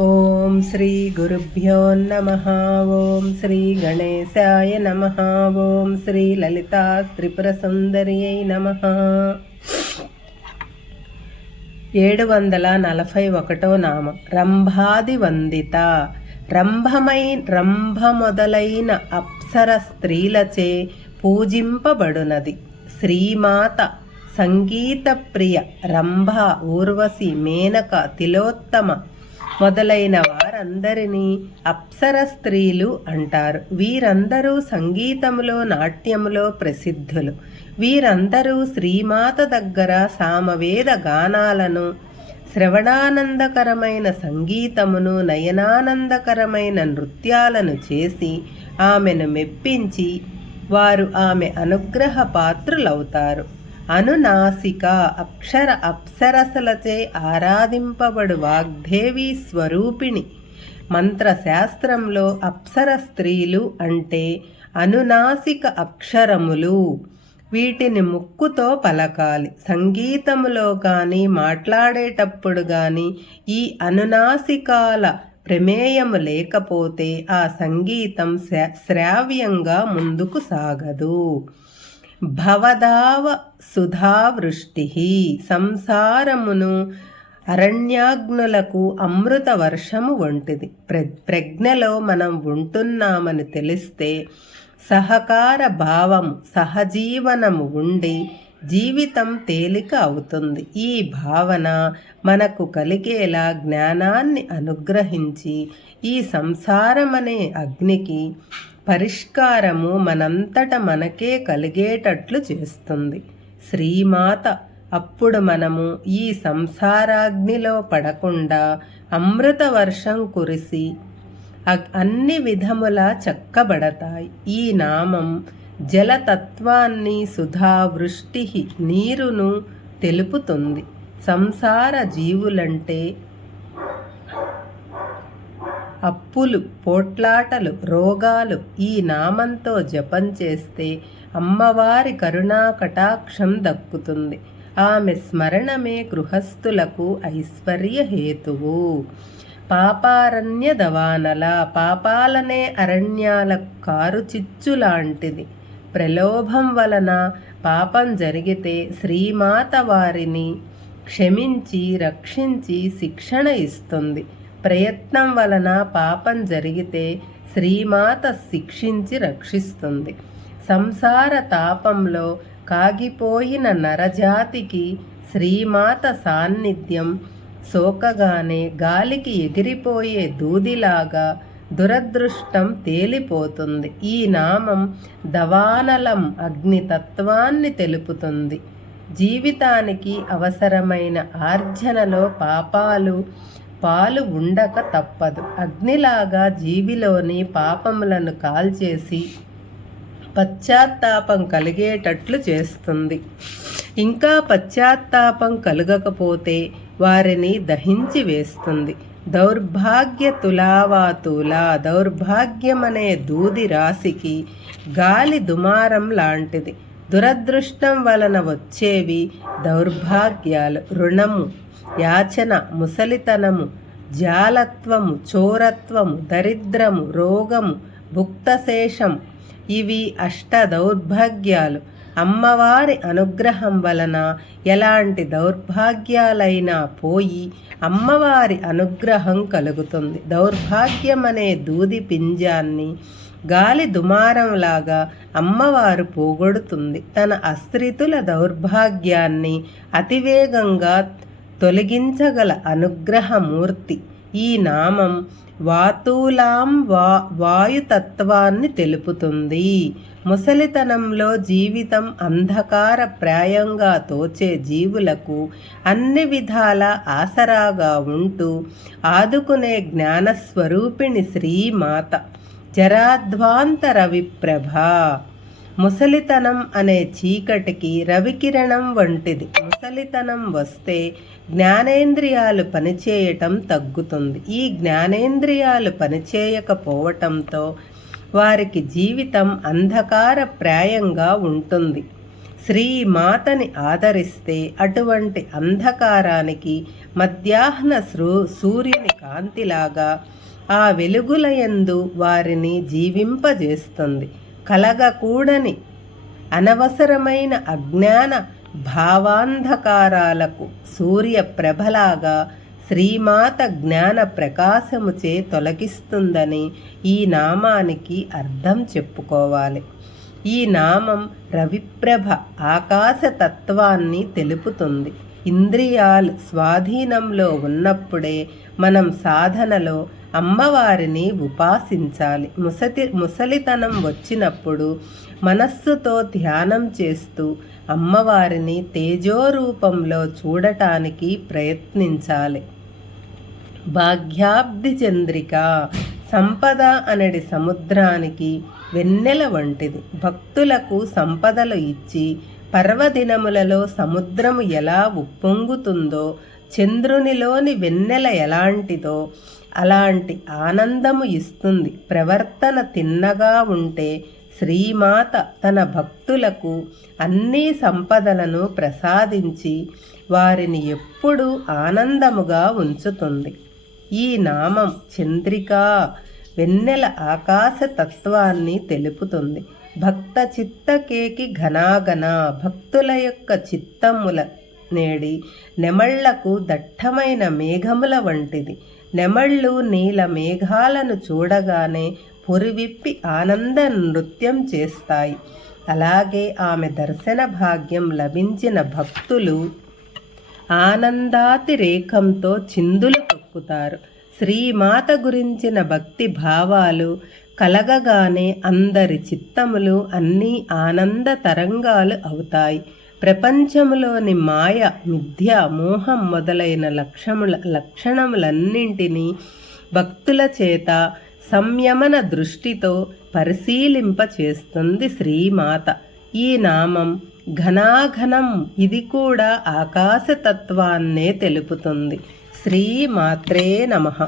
ఓం శ్రీ గురుభ్యో నమ. ఓం శ్రీ గణేశాయ నమ. ఓం శ్రీ లలితా త్రిపుర సుందర్యై నమ. ఏడు వందల నలభై ఒకటో నామం. రంభాది వందిత రంభమై రంభ మొదలైన అప్సర స్త్రీలచే పూజింపబడునది. శ్రీమాత సంగీత ప్రియ రంభ ఊర్వశి మేనక తిలోత్తమ మొదలైన వారందరినీ అప్సర స్త్రీలు అంటారు. వీరందరూ సంగీతములో నాట్యములో ప్రసిద్ధులు. వీరందరూ శ్రీమాత దగ్గర సామవేద గానాలను శ్రవణానందకరమైన సంగీతమును నయనానందకరమైన నృత్యాలను చేసి ఆమెను మెప్పించి వారు ఆమె అనుగ్రహ పాత్రులవుతారు. అనునాసిక అక్షర అప్సరసలచే ఆరాధింపబడు వాగ్దేవి స్వరూపిణి. మంత్రశాస్త్రంలో అప్సర స్త్రీలు అంటే అనునాసిక అక్షరములు. వీటిని ముక్కుతో పలకాలి. సంగీతములో కానీ మాట్లాడేటప్పుడు కానీ ఈ అనునాసికాల ప్రమేయము లేకపోతే ఆ సంగీతం శ్రావ్యంగా ముందుకు సాగదు. భవదావ సుధావృష్టి సంసారమును అరణ్యాగ్నులకు అమృత వర్షము వంటిది. ప్ర ప్రజ్ఞలో మనం ఉంటున్నామని తెలిస్తే సహకార భావం సహజీవనము ఉండి జీవితం తేలిక అవుతుంది. ఈ భావన మనకు కలిగేలా జ్ఞానాన్ని అనుగ్రహించి ఈ సంసారమనే అగ్నికి పరిష్కారము మనంతట మనకే కలిగేటట్లు చేస్తుంది. శ్రీమాత అప్పుడు మనము ఈ సంసారాగ్నిలో పడకుండా అమృత వర్షం కురిసి అన్ని విధములా చక్కబడతాయి. ఈ నామం జలతత్వాన్ని సుధావృష్టి నీరును తెలుపుతుంది. సంసార జీవులంటే అప్పులు పోట్లాటలు రోగాలు ఈ నామంతో జపం చేస్తే అమ్మవారి కరుణా కటాక్షం దక్కుతుంది. ఆమె స్మరణమే గృహస్థులకు ఐశ్వర్య హేతువు. పాపారణ్య దవానల పాపాలనే అరణ్యాల కారు చిచ్చులాంటిది ప్రలోభం వలన పాపం జరిగితే శ్రీమాత వారిని క్షమించి రక్షించి శిక్షణ ఇస్తుంది. ప్రయత్నం వలన పాపం జరిగితే శ్రీమాత శిక్షించి రక్షిస్తుంది. సంసార తాపంలో కాగిపోయిన నరజాతికి శ్రీమాత సాన్నిధ్యం సోకగానే గాలికి ఎగిరిపోయే దూదిలాగా దురదృష్టం తేలిపోతుంది. ఈ నామం దవానలం అగ్నితత్వాన్ని తెలుపుతుంది. జీవితానికి అవసరమైన ఆర్జనలో పాపాలు పాలు ఉండక తప్పదు. అగ్నిలాగా జీవిలోని పాపములను కాల్చేసి పశ్చాత్తాపం కలిగేటట్లు చేస్తుంది. ఇంకా పశ్చాత్తాపం కలగకపోతే వారిని దహించి వేస్తుంది. దౌర్భాగ్య తులావాతుల దౌర్భాగ్యమనే దూది రాశికి గాలి దుమారం లాంటిది. దురదృష్టం వలన వచ్చేవి దౌర్భాగ్యాలు రుణము యాచన ముసలితనము జాలత్వము చోరత్వము దరిద్రము రోగము భుక్తశేషం. ఇవి అష్ట దౌర్భాగ్యాలు. అమ్మవారి అనుగ్రహం వలన ఎలాంటి దౌర్భాగ్యాలైనా పోయి అమ్మవారి అనుగ్రహం కలుగుతుంది. దౌర్భాగ్యం అనే దూది పింజాన్ని గాలి దుమారంలాగా అమ్మవారు పోగొడుతుంది. తన అస్త్రితుల దౌర్భాగ్యాన్ని అతివేగంగా తొలగించగల అనుగ్రహమూర్తి. ఈ నామం వాతూలాం వా వాయుతత్వాన్ని తెలుపుతుంది. ముసలితనంలో జీవితం అంధకార ప్రాయంగా తోచే జీవులకు అన్ని విధాల ఆసరాగా ఉంటూ ఆదుకునే జ్ఞానస్వరూపిణి శ్రీమాత. జరాధ్వాంత రవిప్రభ ముసలితనం అనే చీకటికి రవికిరణం వంటిది. ముసలితనం వస్తే జ్ఞానేంద్రియాలు పనిచేయటం తగ్గుతుంది. ఈ జ్ఞానేంద్రియాలు పనిచేయకపోవటంతో వారికి జీవితం అంధకార ప్రాయంగా ఉంటుంది. శ్రీమాతని ఆదరిస్తే అటువంటి అంధకారానికి మధ్యాహ్న సూర్యుని కాంతిలాగా ఆ వెలుగులయందు వారిని జీవింపజేస్తుంది. కలగకూడని అనవసరమైన అజ్ఞాన భావాంధకారాలకు సూర్య ప్రభలాగా శ్రీమాత జ్ఞాన ప్రకాశముచే తొలగిస్తుందని ఈ నామానికి అర్థం చెప్పుకోవాలి. ఈ నామం రవిప్రభ ఆకాశతత్వాన్ని తెలుపుతుంది. ఇంద్రియాలు స్వాధీనంలో ఉన్నప్పుడే మనం సాధనలో అమ్మవారిని ఉపాసించాలి. ముసతి ముసలితనం వచ్చినప్పుడు మనస్సుతో ధ్యానం చేస్తూ అమ్మవారిని తేజోరూపంలో చూడటానికి ప్రయత్నించాలి. భాగ్యాబ్ది చంద్రిక సంపద అనడి సముద్రానికి వెన్నెల వంటిది. భక్తులకు సంపదలు ఇచ్చి పర్వదినములలో సముద్రము ఎలా ఉప్పొంగుతుందో చంద్రునిలోని వెన్నెల ఎలాంటిదో అలాంటి ఆనందము ఇస్తుంది. ప్రవర్తన తిన్నగా ఉంటే శ్రీమాత తన భక్తులకు అన్ని సంపదలను ప్రసాదించి వారిని ఎప్పుడూ ఆనందముగా ఉంచుతుంది. ఈ నామం చంద్రిక వెన్నెల ఆకాశ తత్వాన్ని తెలుపుతుంది. భక్త చిత్తకేకి ఘనాఘన భక్తుల యొక్క చిత్తముల నేడి నెమళ్ళకు దట్టమైన మేఘముల వంటిది. నెమళ్ళు నీల మేఘాలను చూడగానే పురివిప్పి ఆనంద నృత్యం చేస్తాయి. అలాగే ఆమె దర్శన భాగ్యం లభించిన భక్తులు ఆనందాతిరేకంతో చిందులు తొక్కుతారు. శ్రీమాత గురించిన భక్తి భావాలు కలగగానే అందరి చిత్తములు అన్నీ ఆనంద తరంగాలు అవుతాయి. ప్రపంచంలోని మాయ మిథ్య మోహం మొదలైన లక్షముల లక్షణములన్నింటినీ భక్తుల చేత సంయమన దృష్టితో పరిశీలింప చేస్తుంది శ్రీమాత. ఈ నామం ఘనాఘనం ఇది కూడా ఆకాశతత్వాన్నే తెలుపుతుంది. శ్రీమాత్రే నమ.